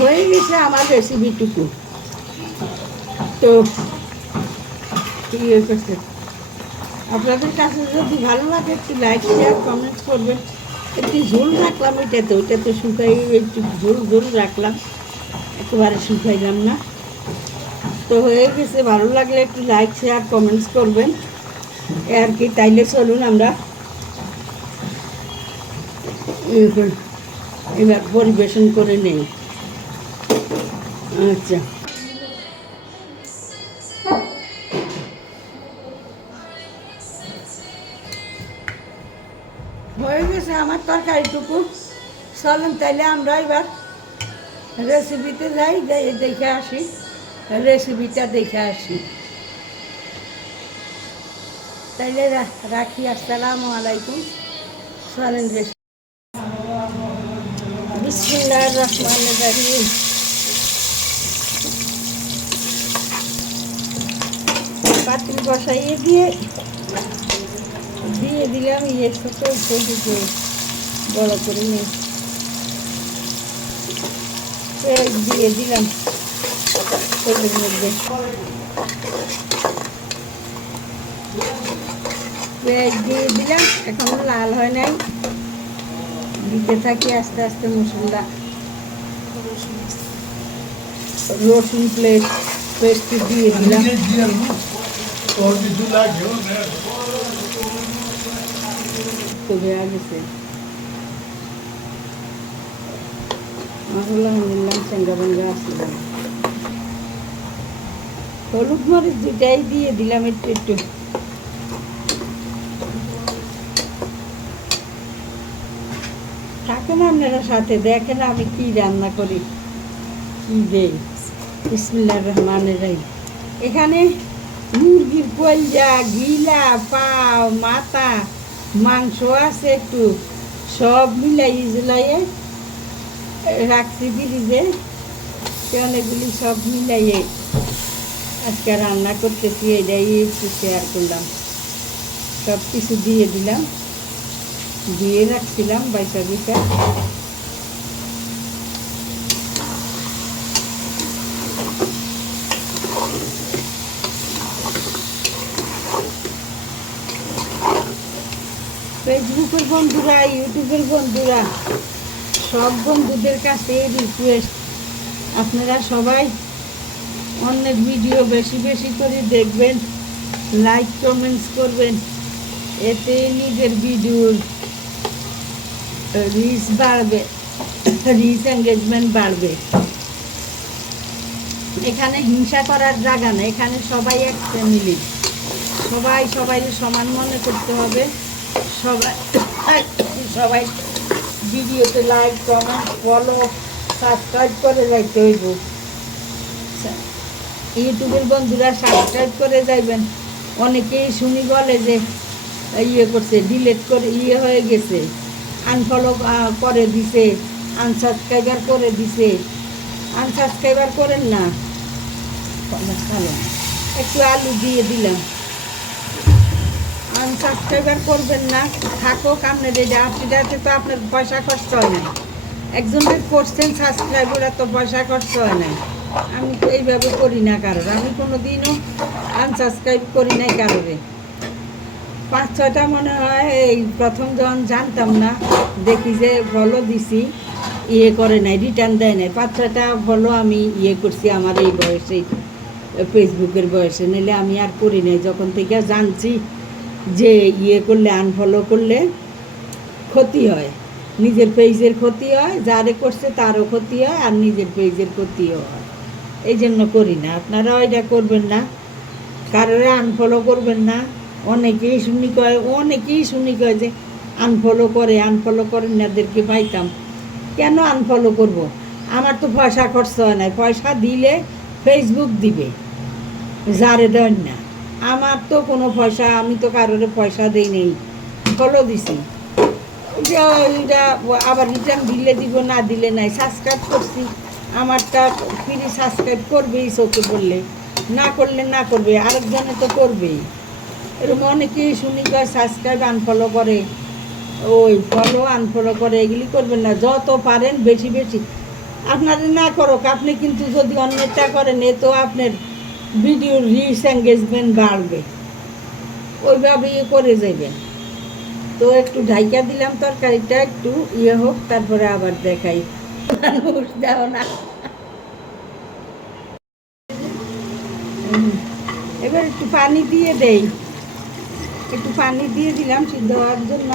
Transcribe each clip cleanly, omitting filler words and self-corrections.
হয়ে গেছে আমার রেসিপিটুকু। তো ইয়ে করছে, আপনাদের কাছে যদি ভালো লাগে একটু লাইক শেয়ার কমেন্টস করবেন। একটু ঝোল রাখলাম ওইটা তো শুকাই, একটু ঝোল ঝোল রাখলাম, একেবারে শুকাইলাম না। তো হয়ে গেছে, ভালো লাগলে একটু লাইক শেয়ার কমেন্টস করবেন আর কি। তাইলে চলুন আমরা এবার পরিবেশন করে নেই। আচ্ছা, হয়ে গেছে আমার তরকারিটুকু। চলেন তাইলে আমরা এবার রেসিপিতে যাই, দেখে আসি, রেসিপিটা দেখে আসি। তাইলে রাখি। আসসালামু আলাইকুম। চলেন বিসমিল্লাহির রহমানির রহিম। পাতিল বসাইয়ে দিয়ে দিলাম ছোট সবজিকে বড় করে নিয়ে দিয়ে দিলাম তেলের মধ্যে। পেঁয়াজ দিয়ে দিলাম, এখনো লাল হয় নাই, দিতে থাকি আস্তে আস্তে মশলা। রসুন পেস্ট দিয়ে দিলাম। তো হয়ে গেছে, মশলা নিলাম, চেঙ্গা বেঙ্গা আসলাম, হলুদ মরিচ দুটাই দিয়ে দিলাম একটু একটু। থাকেন আপনারা সাথে, দেখেন আমি কি রান্না করি, কি দেই। বিসমিল্লাহির রহমানির রহিম। এখানে মুরগির কলজা, গিলা, পাও, মাথা, মাংস আছে একটু, সব মিলাইয়ে রাখছি ফ্রিজে। অনেকগুলি সব মিলাইয়ে আজকে রান্না করতেছি, এটাই একটু শেয়ার করলাম। সব কিছু দিয়ে দিলাম, দিয়ে রাখছিলাম বাইসা বিটা। ফেসবুকের বন্ধুরা, ইউটিউবের বন্ধুরা, সব বন্ধুদের কাছে রিকোয়েস্ট, আপনারা সবাই অন্যের ভিডিও বেশি বেশি করে দেখবেন, লাইক কমেন্টস করবেন, এতে নিজের ভিডিওর রিচ বাড়বে, রিচ এঙ্গেজমেন্ট বাড়বে। এখানে হিংসা করার জায়গা না, এখানে সবাই এক ফ্যামিলি, সবাই সবাই সমান মনে করতে হবে। সবাই ভিডিওতে লাইক কমেন্ট ফলো সাবস্ক্রাইব করে যাইতে হইব। ইউটিউবের বন্ধুরা সাবস্ক্রাইব করে যাইবেন। অনেকেই শুনি বলে যে ইয়ে করছে, ডিলেট করে হয়ে গেছে, আনফলো করে দিছে, আনসাবস্ক্রাইবার করে দিছে। আনসাবস্ক্রাইবার করেন না, একটু আলু দিয়ে দিলাম। আনসাবস্ক্রাইবার করবেন না, থাকুক আপনার এটা, আপনাদের তো আপনার পয়সা খরচ হয় না। একজনের করছেন সাবস্ক্রাইব, ওরা তো পয়সা খরচ হয় না। আমি তো এইভাবে করি না কারোর, আমি কোনো দিনও আনসাবস্ক্রাইব করি নাই কারোরে। 5-6টা মনে হয় এই প্রথম যখন জানতাম না, দেখি যে ফলো দিছি, ইয়ে করে নাই, রিটার্ন দেয় নাই। 5-6টা ফলো আমি ইয়ে করছি আমার এই বয়সে, ফেসবুকের বয়সে, নিলে আমি আর করি নাই। যখন থেকে জানছি যে ইয়ে করলে, আনফলো করলে ক্ষতি হয়, নিজের পেজের ক্ষতি হয়, যারে করছে তারও ক্ষতি হয়, আর নিজের পেজের ক্ষতিও হয়, এই জন্য করি না। আপনারাও এটা করবেন না, কারোরে আনফলো করবেন না। অনেকেই শুনি কয় যে আনফলো করেন না, এদেরকে পাইতাম কেন আনফলো করব? আমার তো পয়সা খরচ হয় না, পয়সা দিলে ফেসবুক দিবে, যারে দেন না। আমার তো কোনো পয়সা, আমি তো কারোরে পয়সা দেই নেই, ফলো দিছি, আবার রিটার্ন দিলে দিব, না দিলে নাই। সাবস্ক্রাইব করছি, আমারটা ফ্রি সাবস্ক্রাইব করবেই, চোখে বললে, না করলে না করবে, আরেকজনে তো করবেই। এরকম অনেকেই শুনি কয় সাবস্ক্রাইব আনফলো করে, ওই ফলো আনফলো করে, এগুলি করবেন না। যত পারেন বেশি বেশি আপনারা না করুক, আপনি কিন্তু যদি অন্যটা করেন এ তো আপনার ভিডিও রিচ এঙ্গেজমেন্ট বাড়বে, ওইভাবে করে যাবেন। তো একটু ঢাইকা দিলাম তরকারিটা একটু হোক, তারপরে আবার দেখাই। মানুষ দাও না। এবার একটু পানি দিয়ে দেই, একটু পানি দিয়ে দিলাম সিদ্ধ হওয়ার জন্য।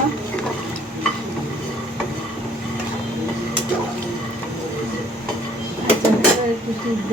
আচ্ছা, একটু সিদ্ধ